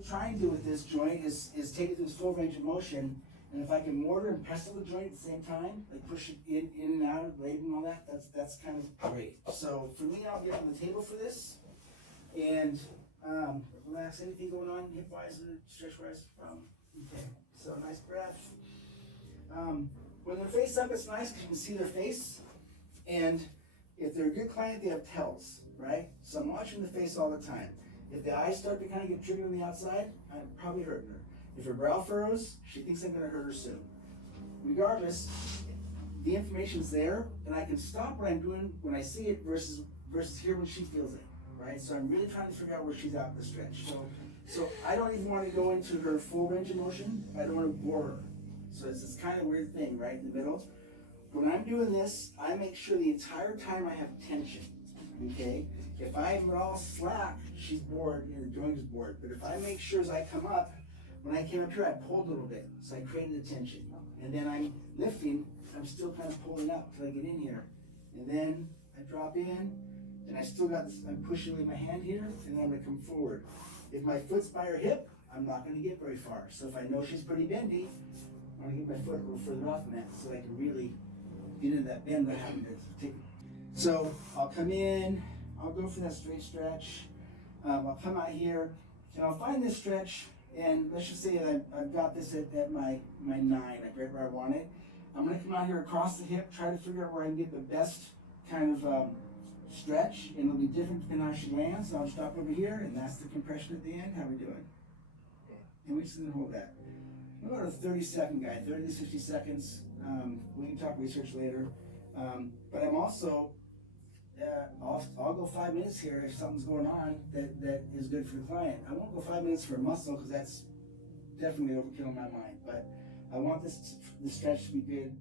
we're trying to do with this joint is take it to its full range of motion, and if I can mortar and pestle the joint at the same time, like push it in and out of blade and all that, that's kind of great. So for me, I'll get on the table for this, and relax. Anything going on hip-wise or stretch-wise? Okay, so nice breath. When they're face up, it's nice because you can see their face, and if they're a good client, they have tells, right? So I'm watching the face all the time. If the eyes start to kind of get triggered on the outside, I'm probably hurting her. If her brow furrows, she thinks I'm going to hurt her soon. Regardless, the information's there, and I can stop what I'm doing when I see it versus here when she feels it, right? So I'm really trying to figure out where she's out in the stretch. So I don't even want to go into her full range of motion. I don't want to bore her. So it's this kind of weird thing, right in the middle. When I'm doing this, I make sure the entire time I have tension, okay? If I'm at all slack, she's bored and the joint is bored. But if I make sure as I come up, when I came up here, I pulled a little bit, so I created a tension. And then I'm lifting, I'm still kind of pulling up till I get in here. And then I drop in, and I still got this, I'm pushing with my hand here, and then I'm gonna come forward. If my foot's by her hip, I'm not gonna get very far. So if I know she's pretty bendy, I'm gonna get my foot a little further off than that so I can really get into that bend I happen to take. So I'll come in, I'll go for that straight stretch. I'll come out here, and I'll find this stretch, and let's just say that I've got this at my 9, like right where I want it. I'm gonna come out here across the hip, try to figure out where I can get the best kind of stretch, and it'll be different depending on how she lands. So I'll stop over here, and that's the compression at the end. How we doing? And we just didn't hold that. What about a 30-second guy, 30 to 60 seconds? We can talk research later. But I'm also, I'll go 5 minutes here if something's going on that is good for the client. I won't go 5 minutes for a muscle because that's definitely overkill in my mind. But I want this stretch to be good.